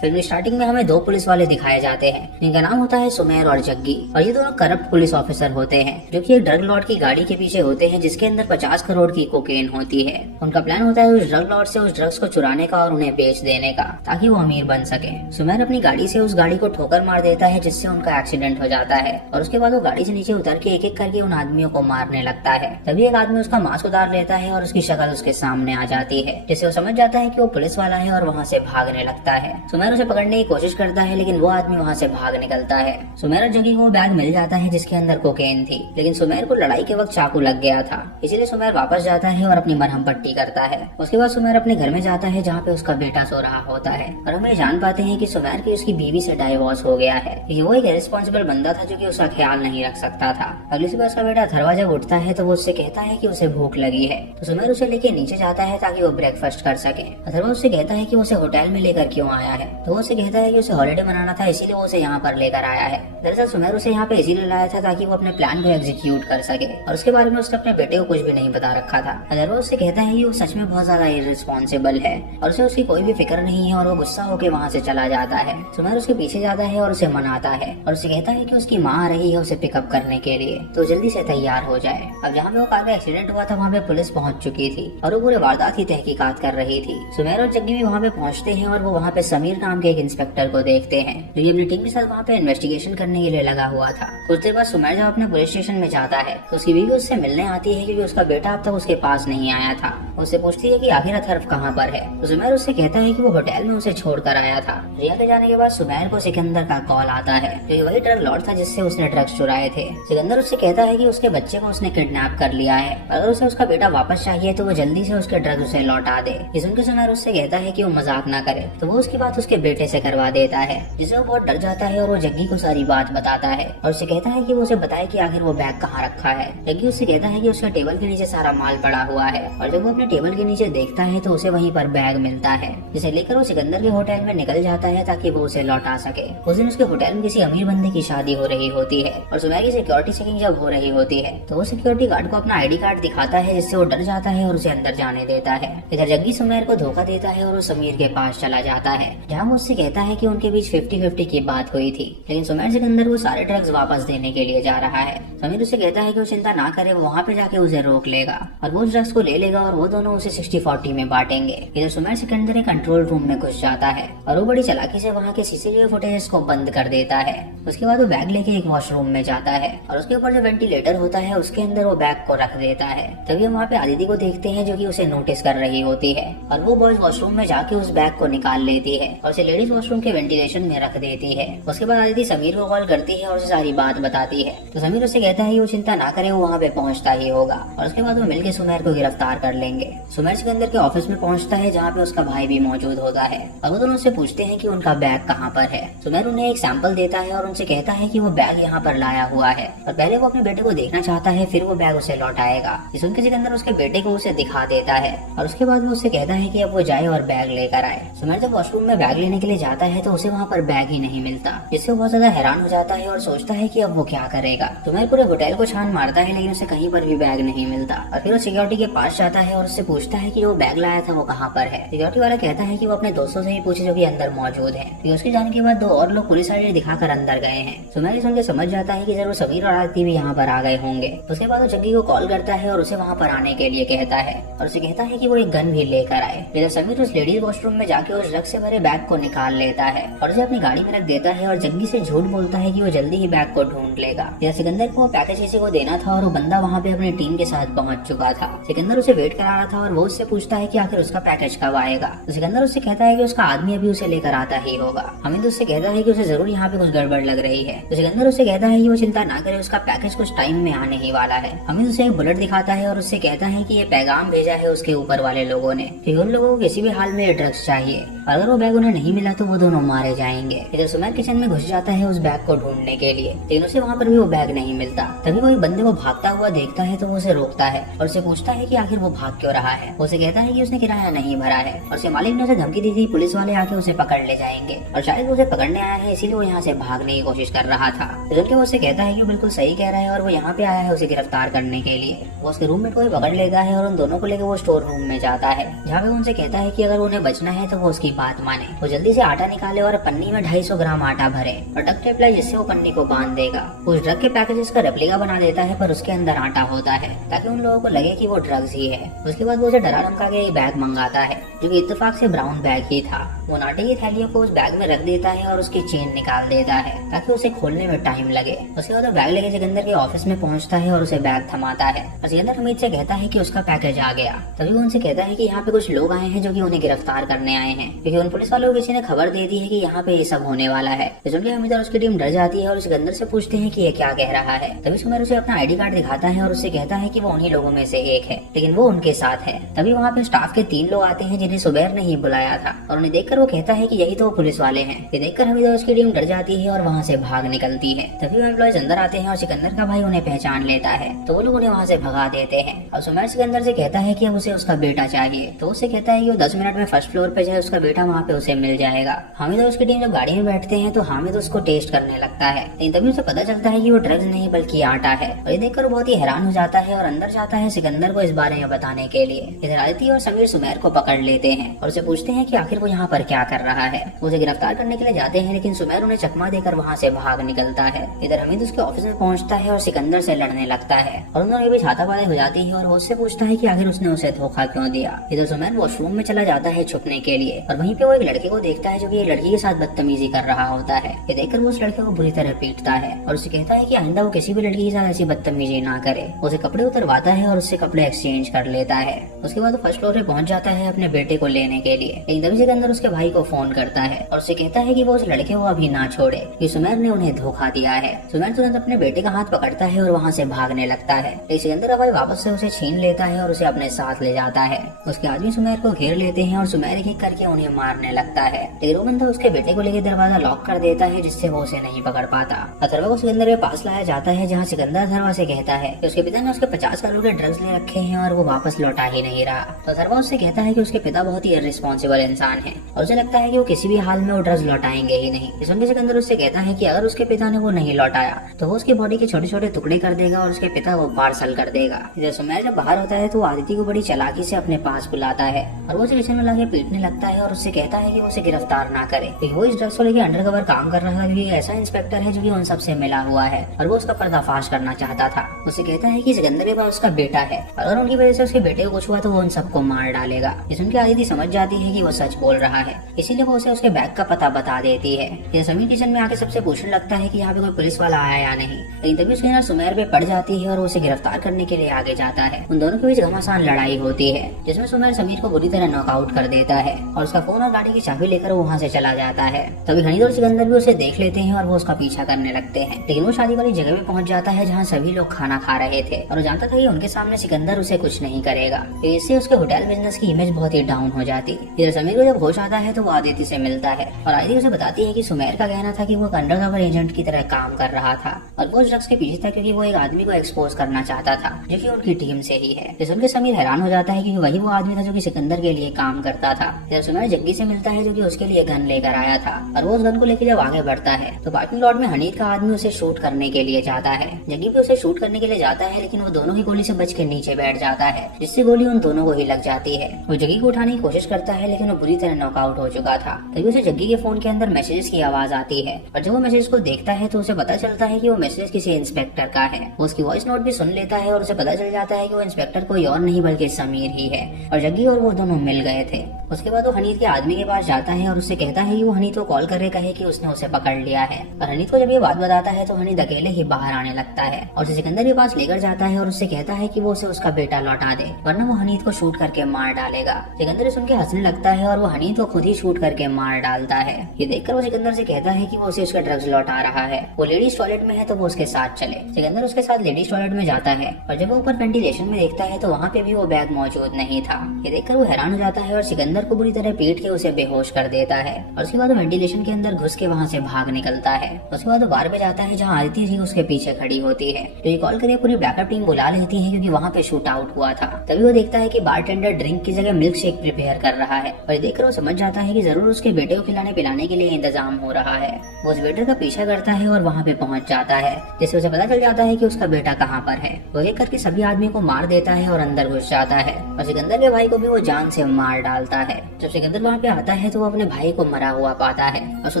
Film starting में हमें दो पुलिस वाले दिखाए जाते हैं जिनका नाम होता है सुमेर और जग्गी, और ये दोनों करप्ट पुलिस ऑफिसर होते हैं जो कि एक ड्रग लॉर्ड की गाड़ी के पीछे होते हैं जिसके अंदर 50 करोड़ की कोकेन होती है। उनका प्लान होता है उस ड्रग लॉर्ड से उस ड्रग्स को चुराने का और उन्हें बेच देने का ताकि वो अमीर बन सके। सुमेर अपनी गाड़ी से उस गाड़ी को ठोकर मार देता है जिससे उनका एक्सीडेंट हो जाता है और उसके बाद वो गाड़ी से नीचे उतर के एक एक करके उन आदमियों को मारने लगता है। तभी एक आदमी उसका मास्क उतार लेता है और उसकी शक्ल उसके सामने आ जाती है जिससे वो समझ जाता है कि वो पुलिस वाला है और वहाँ से भागने लगता है। सुमेर उसे पकड़ने की कोशिश करता है लेकिन वो आदमी वहाँ से भाग निकलता है। सुमेर और जग्गी को बैग मिल जाता है जिसके अंदर कोकेन थी, लेकिन सुमेर को लड़ाई के वक्त चाकू लग गया था, इसीलिए सुमेर वापस जाता है और अपनी मरहम पट्टी करता है। उसके बाद सुमेर अपने घर में जाता है जहाँ पे उसका बेटा सो रहा होता है और हम ये जान पाते हैं कि सुमेर की उसकी बीवी से डाइवोर्स हो गया है। ये वो एक इररिस्पॉन्सिबल बंदा था जो कि उसका ख्याल नहीं रख सकता था। अगली सुबह उसका बेटा अथर्वा जब उठता है तो वो उससे कहता है कि उसे भूख लगी है, तो सुमेर उसे लेके नीचे जाता है ताकि वो ब्रेकफास्ट कर सके। अथर्वा उससे कहता है कि उसे होटल में लेकर क्यों आया है, तो वो उसे कहता है कि उसे हॉलिडे मनाना था इसीलिए वो उसे यहाँ पर लेकर आया है। दरअसल सुमेर उसे यहाँ पे इसीलिए लाया था ताकि वो अपने प्लान को एग्जीक्यूट कर सके और उसके बारे में उसने अपने बेटे को कुछ भी नहीं बता रखा था। अथर्वा उससे कहता है कि वो सच में बहुत ज्यादा इररिस्पॉन्सिबल है और उसे उसकी कोई भी फिक्र नहीं है और वो गुस्सा होकर वहाँ से चला जाता है। सुमेर उसके पीछे जाता है और उसे मनाता है और उसे कहता है कि उसकी माँ आ रही है उसे पिकअप करने के लिए, तो जल्दी से तैयार हो जाए। अब जहाँ पे वो कार का एक्सीडेंट हुआ था वहाँ पे पुलिस पहुंच चुकी थी और वो पूरे वारदात की तहकीकात कर रही थी। सुमेर और जग्गी भी वहाँ पे पहुँचते हैं और वो वहाँ पे समीर नाम के एक इंस्पेक्टर को देखते हैं जो ये अपनी टीम के साथ वहाँ पे इन्वेस्टिगेशन करने के लिए लगा हुआ था। कुछ देर बाद सुमेर जब अपने पुलिस स्टेशन में जाता है तो उसकी बीवी उससे मिलने आती है क्योंकि उसका बेटा अब तक उसके पास नहीं आया था। उससे पूछती है कि आखिर अथर्व कहाँ पर है, तो सुमेर उससे कहता है कि वो होटल में उसे छोड़कर आया था। रिया के जाने के बाद सुमेर को सिकंदर का कॉल आता है जो वही ड्रग लॉर्ड था जिससे उसने ड्रग्स चुराए थे। सिकंदर उससे कहता है कि उसके बच्चे को उसने किडनैप कर लिया है, अगर उसे उसका बेटा वापस चाहिए तो वो जल्दी से उसके ड्रग्स उसे लौटा दे। ये सुनकर सुमेर उससे कहता है कि वो मजाक ना करे, तो वो उसकी बात उसके बेटे से करवा देता है जिससे वो बहुत डर जाता है और वो जग्गी को सारी बात बताता है और उसे कहता है कि वो उसे बताए कि आखिर वो बैग कहाँ रखा है। जग्गी उससे कहता है कि उसके टेबल के नीचे सारा माल पड़ा हुआ है और जब वो अपने टेबल के नीचे देखता है तो उसे वहीं पर बैग मिलता है जिसे लेकर वो सिकंदर के होटल में निकल जाता है ताकि वो उसे लौटा सके। उस दिन उसके होटल में किसी अमीर बंदे की शादी हो रही होती है और सुमेर की सिक्योरिटी चेकिंग जब हो रही होती है तो वो सिक्योरिटी गार्ड को अपना आईडी कार्ड दिखाता है जिससे वो डर जाता है और उसे अंदर जाने देता है। इधर जग्गी सुमेर को धोखा देता है और वो समीर के पास चला जाता है जहाँ वो उससे कहता है कि उनके बीच 50-50 की बात हुई थी, लेकिन सुमेर सिकंदर वो सारे ड्रग्स वापस देने के लिए जा रहा है। समीर उसे कहता है कि वो चिंता ना करे, वो वहाँ पे जाके उसे रोक लेगा और वो ड्रग्स को ले लेगा और वो दोनों उसे 60-40 में बांटेंगे। इधर सुमेर सिकंदर एक कंट्रोल रूम में घुस जाता है और वो बड़ी चालाकी से वहाँ के सीसीटीवी फुटेज को बंद कर देता है। उसके बाद वो बैग लेके एक वॉशरूम में जाता है और उसके ऊपर जो वेंटिलेटर होता है उसके अंदर वो बैग को रख देता है। तभी हम वहाँ पे आदिति को देखते हैं जो कि उसे नोटिस कर रही होती है और वो बॉयज वॉशरूम में जाके उस बैग को निकाल लेती है और उसे लेडीज वॉशरूम के वेंटिलेशन में रख देती है। उसके बाद आदिति समीर को कॉल करती है और उसे सारी बात बताती है, तो समीर उसे कहता है कि वो चिंता ना करे, वो वहाँ पे पहुँचता ही होगा और उसके बाद वो मिलकर सुमेर को गिरफ्तार कर लेंगे। सुमेर सिकंदर के ऑफिस में पहुँचता है जहाँ पे उसका भाई भी मौजूद होता है और वो दोनों उससे पूछते हैं कि उनका बैग कहाँ पर है। सुमेर उन्हें एक सैंपल देता है और उनसे कहता है कि वो बैग यहाँ पर लाया हुआ है और पहले वो अपने बेटे को देखना चाहता है, फिर वो बैग उसे लौटाएगा। ये सुनकर सिकंदर उसके बेटे को उसे दिखा देता है और उसके बाद वो उससे कहता है कि अब वो जाए और बैग लेकर आए। सुमेर जब वॉशरूम में बैग लेने के लिए जाता है तो उसे वहाँ पर बैग ही नहीं मिलता, जिससे वो बहुत ज्यादा हैरान हो जाता है और सोचता है कि अब वो क्या करेगा। सुमेर पूरे होटल को छान मारता है लेकिन उसे कहीं पर भी बैग नहीं मिलता और फिर वो सिक्योरिटी के पास जाता है और उससे पूछता है कि जो बैग लाया था वो कहाँ पर है। सिक्योरिटी वाला कहता है कि वो अपने दोस्तों से ही पूछे जो कि अंदर मौजूद है। फिर उसके जाने के बाद दो और लोग पुलिस आईडी दिखाकर अंदर गए हैं। सुमेर सुन के समझ जाता है कि जरूर समीर और आदिति भी यहाँ पर आ गए होंगे। उसके बाद वो जग्गी को कॉल करता है और उसे वहाँ पर आने के लिए कहता है और उसे कहता है कि वो एक गन भी लेकर आए। फिर समीर उस लेडीज वॉशरूम में जाके उस ड्रग से भरे बैग को निकाल लेता है और उसे अपनी गाड़ी में रख देता है और जग्गी से झूठ बोलता है कि वो जल्दी ही बैग को ढूंढ लेगा। सिकंदर को वो पैकेज किसी को देना था और वो बंदा वहाँ पे अपनी टीम के साथ पहुंच चुका था। सिकंदर उसे वेट करा रहा था और वो उससे पूछता है कि आखिर उसका पैकेज कब आएगा। तो सिकंदर उससे कहता है कि उसका आदमी अभी उसे लेकर आता ही होगा। हमिद उससे कहता है कि उसे जरूर यहाँ पे कुछ गड़बड़ लग रही है। तो सिकंदर उससे कहता है कि वो चिंता ना करे, उसका पैकेज कुछ टाइम में आने ही वाला है। हमिद उसे एक बुलेट दिखाता है और उससे कहता है कि ये पैगाम भेजा है उसके ऊपर वाले लोगों ने कि उन लोगों को किसी भी हाल में ड्रग्स चाहिए, अगर वो बैग उन्हें नहीं मिला तो वो दोनों मारे जाएंगे। इधर सुमेर किचन में घुस जाता है उस बैग को ढूंढने के लिए, लेकिन उसे वहाँ पर भी वो बैग नहीं मिलता। तभी वो एक बंदे को भागता हुआ देखता है तो वो उसे रोकता है और उसे पूछता है कि आखिर वो भाग क्यों रहा है। उसे कहता है कि उसने किराया नहीं भरा है और उसके मालिक ने उसे धमकी दी थी पुलिस वाले आके उसे पकड़ ले जाएंगे और शायद उसे पकड़ने आया है, इसीलिए वो यहाँ से भागने की कोशिश कर रहा था। तो वो उसे कहता है कि वो बिल्कुल सही कह रहा है और वो यहाँ पे आया है उसे गिरफ्तार करने के लिए। वो उसके रूममेट को पकड़ लेता है और उन दोनों को लेकर वो स्टोर रूम में जाता है, जहाँ पे उनसे कहता है कि अगर उन्हें बचना है तो वो उसकी बात माने। वो जल्दी से आटा निकाले और पन्नी में 250 ग्राम आटा भरे और डक टेप लाए जिससे वो पन्नी को बांध देगा। उस ड्रग के पैकेजेस का रेप्लिका बना देता है पर उसके अंदर आटा होता है ताकि उन लोगों को लगे कि वो ड्रग्स ही है। उसके बाद वो उसे डरा धमका के एक बैग मंगाता है जो कि इत्तेफाक से ब्राउन बैग ही था। वो नाटे की थैलियों को उस बैग में रख देता है और उसकी चेन निकाल देता है ताकि उसे खोलने में टाइम लगे। उसके बाद वो बैग लेके सिकंदर के ऑफिस में पहुंचता है और उसे बैग थमाता है और सिकंदर हमीद से कहता है कि उसका पैकेज आ गया। तभी वो उनसे कहता है कि यहाँ पे कुछ लोग आए हैं जो कि उन्हें गिरफ्तार करने आए हैं, क्योंकि उन पुलिस वालों को किसी ने खबर दे दी है कि यहाँ पे ये सब होने वाला है। तो सुन के हमीद और उसकी टीम डर जाती है और सिकंदर से पूछते हैं कि ये क्या कह रहा है। तभी सुमेर उसे अपना आईडी कार्ड दिखाता है और उससे कहता है कि वो उन्हीं लोगों में से एक है, लेकिन वो उनके साथ है। तभी वहाँ पे स्टाफ के 3 लोग आते हैं जिन्हें सुबेर ने ही बुलाया था और उन्हें देखकर वो कहता है कि यही तो पुलिस वाले हैं। ये देखकर हमीद और उसकी टीम डर जाती है और वहाँ से भाग निकलती है। तभी वो एम्प्लॉयज अंदर आते हैं और सिकंदर का भाई उन्हें पहचान लेता है, तो वो लोग उन्हें वहाँ से भगा देते हैं। अब सुमेर सिकंदर से कहता है कि अब उसे उसका बेटा चाहिए, तो उससे कहता है कि वो 10 मिनट में फर्स्ट फ्लोर पे जाए, उसका बेटा वहाँ पे उसे मिल जाएगा। हामिद और उसकी टीम जब गाड़ी में बैठते हैं तो हामिद उसको टेस्ट करने लगता है, लेकिन तभी उसे पता चलता है कि वो ड्रग्स नहीं बल्कि आटा है और ये देखकर वो बहुत ही हैरान हो जाता है और अंदर जाता है सिकंदर को इस बारे में बताने के लिए। इधर आदित्य और समीर सुमेर को पकड़ लेते हैं और उसे पूछते हैं कि आखिर वो यहाँ पर क्या कर रहा है। उसे गिरफ्तार करने के लिए जाते हैं, लेकिन सुमेर उन्हें चकमा देकर वहाँ से भाग निकलता है। इधर हमीद उसके ऑफिस में पहुँचता है और सिकंदर से लड़ने लगता है और उन दोनों के बीच हाथापाई हो जाती है और वो उससे पूछता है कि आखिर उसने उसे धोखा क्यों दिया। इधर सुमेर वॉशरूम में चला जाता है छुपने के लिए और वहीं पे वो एक लड़के को देखता है जो कि एक लड़की के साथ बदतमीजी कर रहा होता है। ये देखकर वो उस लड़के को बुरी तरह पीटता है और उसे कहता है कि आइंदा वो किसी भी लड़की के साथ ऐसी बदतमीजी ना करे। उसे कपड़े उतरवाता है और उससे कपड़े एक्सचेंज कर लेता है। उसके बाद वो फर्स्ट फ्लोर पे पहुंच जाता है अपने बेटे को लेने के लिए। एक दमी के अंदर उसके भाई को फोन करता है और उसे कहता है कि वो उस लड़के को अभी ना छोड़े कि सुमेर ने उन्हें धोखा दिया है। सुमेर तुरंत अपने बेटे का हाथ पकड़ता है और वहाँ से भागने लगता है। सिकंदर का भाई वापस से उसे छीन लेता है और उसे अपने साथ ले जाता है। उसके आदमी सुमेर को घेर लेते हैं और सुमेर एक करके उन्हें मारने लगता है। लेकिन वो बंदा उसके बेटे को लेकर दरवाजा लॉक कर देता है जिससे वो उसे नहीं पकड़ पाता। अथर्वा को सिकंदर के पास लाया जाता है जहाँ सिकंदर अथर्वा से कहता है कि उसके पिता ने उसके 50 करोड़ के ड्रग्स ले रखे हैं और वो वापस लौटा ही नहीं रहा। तो अथर्वा उससे कहता है कि उसके पिता बहुत ही इररिस्पॉन्सिबल इंसान है और उसे लगता है कि वो किसी भी हाल में वो ड्रग्स लौटाएंगे ही नहीं। इस वजह से सिकंदर उससे कहता है कि अगर उसके पिता ने वो नहीं लौटाया तो वो उसकी बॉडी के छोटे छोटे टुकड़े कर देगा और उसके पिता वो पार्सल कर देगा। इधर सुमेर जब बाहर होता है तो वो आदित्य को बड़ी चालाकी से अपने पास बुलाता है और वो उसे किचन में लाके पीटने लगता है और उससे कहता है कि वो उसे गिरफ्तार ना करे क्योंकि वो इस ड्रग्स को लेकर अंडरकवर काम कर रहा था, क्योंकि ऐसा इंस्पेक्टर है जो कि उन सबसे मिला हुआ है और वो उसका पर्दाफाश करना चाहता था। उसे कहता है कि सिकंदर के पास उसका बेटा है, अगर उनकी वजह से उसके बेटे को कुछ हुआ तो वो उन सबको मार डालेगा। ये सुनकर आदित्य समझ जाती है कि वो सच बोल रहा है, इसीलिए वो उसे उसके बैग का पता बता देती है। ये समीर किचन में आके सबसे पूछने लगता है कि यहाँ पे कोई पुलिस वाला आया या नहीं, लेकिन तभी उसकी नजर सुमेर पे पड़ जाती है और उसे गिरफ्तार करने के लिए आगे जाता है। उन दोनों के बीच घमासान लड़ाई होती है जिसमें सुमेर समीर को बुरी तरह नॉकआउट कर देता है और उसका फोन और गाड़ी की चाबी लेकर वो वहाँ से चला जाता है। तभी हनीद और सिकंदर भी उसे देख लेते हैं और वो उसका पीछा करने लगते हैं, लेकिन वो शादी वाली जगह पे पहुंच जाता है जहाँ सभी लोग खाना खा रहे थे और वो जानता था कि उनके सामने सिकंदर उसे कुछ नहीं करेगा। इससे उसके होटल बिजनेस की इमेज बहुत ही डाउन हो जाती। इधर समीर को जब होश आता है तो वो आदित्य से मिलता है और आदित्य उसे बताती है कि सुमेर का कहना था कि वो अंडरकवर एजेंट की तरह काम कर रहा था और वो ड्रग्स के पीछे था क्योंकि वो एक आदमी को एक्सपोज करना चाहता था जो कि उनकी टीम से ही है। तो सुनकर समीर हैरान हो जाता है कि वही वो आदमी था जो कि सिकंदर के लिए काम करता था। जब सुमेर जग्गी से मिलता है जो कि उसके लिए गन लेकर आया था और वो उस गन को लेकर जब आगे बढ़ता है तो पार्किंग लॉट में हनीद का आदमी उसे शूट करने के लिए जाता है। जग्गी भी उसे शूट करने के लिए जाता है, लेकिन वो दोनों की गोली से बच के नीचे बैठ जाता है जिससे गोली उन दोनों को ही लग जाती है। वो जग्गी को उठाने की कोशिश करता है लेकिन वो बुरी तरह नॉकआउट हो चुका था। तभी उसे जग्गी के फोन के अंदर मैसेजेस की आवाज आती है और जब वो मैसेज को देखता है तो उसे पता चलता है कि वो मैसेज किसी इंस्पेक्टर का है। वो उसकी वॉइस नोट भी सुन लेता है और उसे पता चल जाता है कि वो इंस्पेक्टर कोई और नहीं बल्कि समीर ही है और जग्गी और वो दोनों मिल गए थे। उसके बाद वो हनीद के आदमी के पास जाता है और उससे कहता है कि वो हनीद को कॉल करके कहे कि उसने उसे पकड़ लिया है और हनीद को जब ये बात बताता है तो हनीद अकेले ही बाहर आने लगता है और उसे सिकंदर के पास लेकर जाता है और उससे कहता है कि वो उसे उसका बेटा लौटा दे वरना वो हनीद को शूट करके मार डालेगा। सिकंदर सुन के हंसने लगता है और वो हनीद को खुद ही शूट करके मार डालता है। ये देखकर वो सिकंदर से कहता है कि वो उसे उसका ड्रग्स लौटा रहा है। वो लेडीज टॉयलेट में है तो वो उसके साथ चले। सिकंदर उसके साथ लेडीज टॉयलेट में जाता है और जब वो ऊपर वेंटिलेशन में देखता है तो वहाँ पे भी वो बैग मौजूद नहीं था। ये देखकर वो हैरान हो जाता है और सिकंदर सिकंदर को बुरी तरह पीट के उसे बेहोश कर देता है और उसके बाद वो वेंटिलेशन के अंदर घुस के वहाँ से भाग निकलता है। उसके बाद वो बार पे जाता है जहाँ आदिति थी उसके पीछे खड़ी होती है, जो ये कॉल करके पूरी बैकअप टीम बुला लेती है क्योंकि वहाँ पे शूट आउट हुआ था। तभी वो देखता है कि बारटेंडर ड्रिंक की जगह मिल्क शेक प्रिपेयर कर रहा है और देखकर वो समझ जाता है कि जरूर उसके बेटे को खिलाने पिलाने के लिए इंतजाम हो रहा है। वो उस वेटर का पीछा करता है और वहाँ पे पहुँच जाता है, जिससे उसे पता चल जाता है कि उसका बेटा कहाँ पर है। वो एक करके सभी आदमी को मार देता है और अंदर घुस जाता है और सिकंदर के भाई को भी वो जान से मार डालता है। जब सिकंदर वहाँ पे आता है तो वो अपने भाई को मरा हुआ पाता है और उसका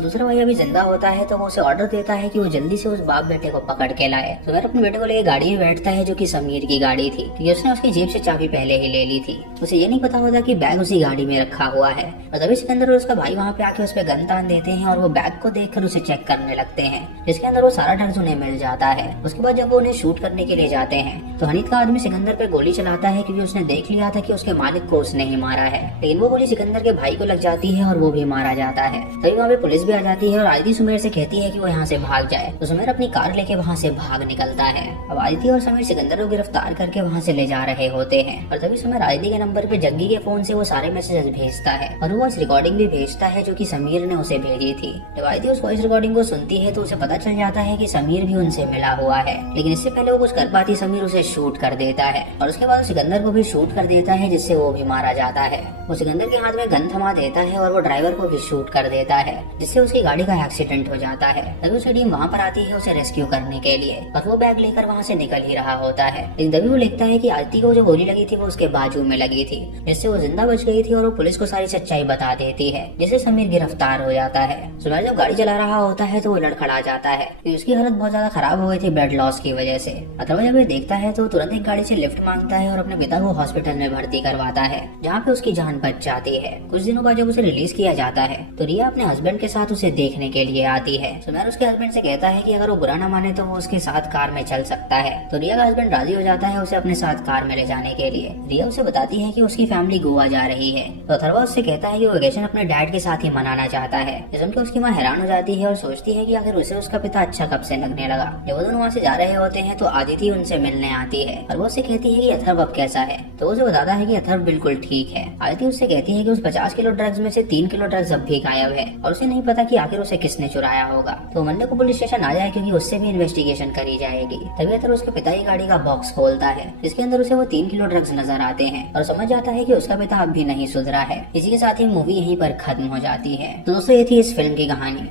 दूसरा भाई अभी जिंदा होता है, तो वो उसे ऑर्डर देता है कि वो जल्दी से उस बाप बेटे को पकड़ के लाए। सुमेर अपने बेटे को लेकर गाड़ी में बैठता है जो कि समीर की गाड़ी थी, क्योंकि उसने उसकी जेब से चाबी पहले ही ले ली थी। उसे ये नहीं पता होता कि बैग उसी गाड़ी में रखा हुआ है और तभी सिकंदर और उसका भाई वहाँ पे आके उस पर गन तान देते हैं और वो बैग को देखकर उसे चेक करने लगते हैं, जिसके अंदर वो सारा ड्रग्स उन्हें मिल जाता है। उसके बाद जब वो उन्हें शूट करने के लिए जाते हैं तो हनीद का आदमी सिकंदर पे गोली चलाता है क्योंकि उसने देख लिया था कि उसके मालिक को उसने ही मारा है, लेकिन वो गोली सिकंदर के भाई को लग जाती है और वो भी मारा जाता है। तभी वहाँ पे पुलिस भी आ जाती है और आदिति सुमेर से कहती है कि वो यहाँ से भाग जाए, तो सुमेर अपनी कार लेके वहाँ से भाग निकलता है। अब आदिति और समीर सिकंदर को गिरफ्तार करके वहाँ से ले जा रहे होते हैं और तभी सुमेर आदिति के नंबर पे जग्गी के फोन से वो सारे मैसेजेस भेजता है और वो वॉइस रिकॉर्डिंग भी भेजता है जो कि समीर ने उसे भेजी थी। जब आदिति उस वॉइस रिकॉर्डिंग को सुनती है तो उसे पता चल जाता है कि समीर भी उनसे मिला हुआ है, लेकिन इससे पहले वो कुछ कर पाती समीर उसे शूट कर देता है और उसके बाद सिकंदर को भी शूट कर देता है, जिससे वो भी मारा जाता है। वो सिकंदर के हाथ में गन थमा देता है और वो ड्राइवर को भी शूट कर देता है, जिससे उसकी गाड़ी का एक्सीडेंट हो जाता है। तभी उसकी टीम वहाँ पर आती है उसे रेस्क्यू करने के लिए और वो बैग लेकर वहाँ से निकल ही रहा होता है, लेकिन तभी वो लिखता है कि आदिति को जो गोली लगी थी वो उसके बाजू में लगी थी, जिससे वो जिंदा बच गई थी और वो पुलिस को सारी सच्चाई बता देती है, जिससे समीर गिरफ्तार हो जाता है। सुमेर जब गाड़ी चला रहा होता है तो वो लड़खड़ा जाता है कि उसकी हालत बहुत ज्यादा खराब हो गई थी ब्लड लॉस की वजह से। अथर्व जब ये देखता है तो तुरंत एक गाड़ी से लिफ्ट मांगता है और अपने पिता को हॉस्पिटल में भर्ती करवाता है, जहाँ पे उसकी जान बच जाती है। कुछ दिनों बाद जब उसे रिलीज किया जाता है तो रिया अपने हस्बैंड के साथ उसे देखने के लिए आती है। सुमेर उसके हस्बैंड से कहता है कि अगर वो बुरा ना माने तो वो उसके साथ कार में चल सकता है, तो रिया का हस्बैंड राजी हो जाता है उसे अपने साथ कार में ले जाने के लिए। रिया उसे बताती है कि उसकी फैमिली गोवा जा रही है, तो अथर्व उससे कहता है कि वो वेकेशन अपने डैड के साथ ही मनाना चाहता है। जिसमें कि उसकी माँ हैरान हो जाती है और सोचती है कि आखिर उसे उसका पिता अच्छा कब से लगने लगा। जब वो दोनों वहाँ से जा रहे होते हैं तो आदिति उनसे मिलने आती है और वो उससे कहती है कि अथर्व अब कैसा है, तो उसे बताता है कि अथर्व बिल्कुल ठीक है। आदिति उससे कहती है कि उस 50 किलो ड्रग्स में से 3 किलो ड्रग्स अब भी गायब है और उसे नहीं पता कि आखिर उसे किसने चुराया होगा, तो मंडे को पुलिस स्टेशन आ जाए क्योंकि उससे भी इन्वेस्टिगेशन करी जाएगी। तभी अथर्व उसके पिता की गाड़ी का बॉक्स खोलता है, जिसके अंदर उसे वो 3 किलो ड्रग्स नजर आते हैं और समझ जाता है कि उसका पिता अब भी नहीं सुधरा है। इसी के साथ ही मूवी यहीं पर खत्म हो जाती है। तो दोस्तों ये थी इस फिल्म की कहानी।